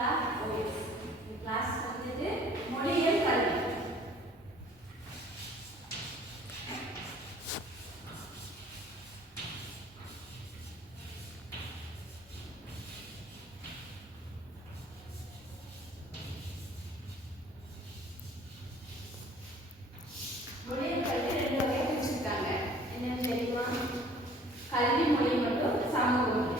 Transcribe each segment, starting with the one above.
Class வந்துட்டு மொழியியல் கல்வி. மொழியியல் கல்வி ரெண்டு வகையா பிரிச்சிருக்காங்க. என்னன்னு தெரியுமா? கல்வி மொழி மற்றும் சமூக மொழி.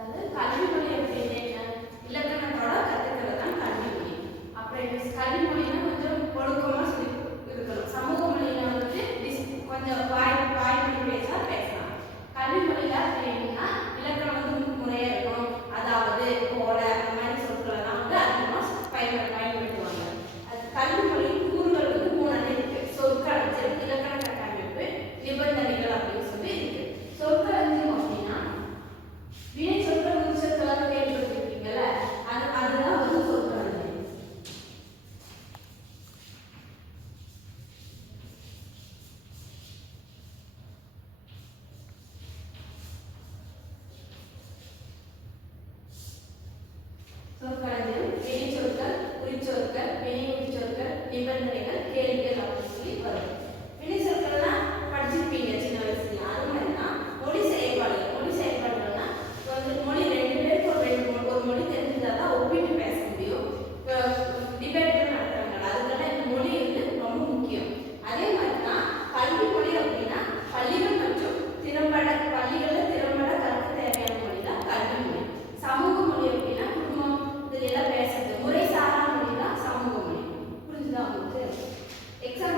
அதாவது கல்வி மொழி அப்படின்னு என்ன? இலக்கணத்தோட கத்துக்கிறது தான் கல்வி மொழி. அப்புறம் கல்வி மொழினா கொஞ்சம் ஒழுக்கமா சொல்லி இருக்கணும். சமூக மொழியில வந்துட்டு கொஞ்சம் வாய் பேசலாம். கல்வி மொழியில அப்படின்னா இலக்கணம் வந்து முறையா இருக்கும். அதாவது போல அந்த மாதிரி சொற்களெல்லாம் வந்து அதிகமா பயன்படுத்துவாங்க. அது கல்வி மொழியின் கூறுகள் வந்து 3 இருக்கு. சொற்களஞ்சியம், இலக்கண கட்டமைப்பு, நிபந்தனைகள் அப்படின்னு சொல்லி இருக்கு. சொற்களஞ்சியம் அப்படின்னா வினை சொற்கள் உயிர் சொற்களாக கேள்விப்பட்டிருக்கீங்கல்ல, அதுதான் வந்து சொற்களஞ்சியம். சொற்களஞ்சியம் வினை சொற்கள், உயிர் சொற்கள், வினை உயிர் சொற்கள், நிபந்தனைகள், கேள்விகள் அப்படின்னு சொல்லி வரும். வினை சொற்கள்னா படிச்சிருப்பீங்க சின்ன வயசுல. அது மாதிரிதான் மொழி செயல்பாடுகள்னா வந்து மொழி ரெண்டு பேருக்கு ஒரு மொழி தெரிஞ்சுதான் ஒப்பிட்டு பேச முடியும். டிபேட் நடத்துறாங்க, அதுக்கான இந்த மொழி வந்து ரொம்ப முக்கியம். அதே மாதிரி தான் கல்வி மொழி அப்படின்னா பள்ளிகள் மற்றும் பள்ளிகளில் திறம்பட கற்க தேவையான மொழி தான் கல்வி மொழி. சமூக மொழி அப்படின்னா குடும்பம் இதுல எல்லாம் பேசுறது முறை சாரா மொழி தான் சமூக மொழி. புரிஞ்சுதா உங்களுக்கு? எக்ஸாம்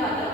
பார்த்தோம்.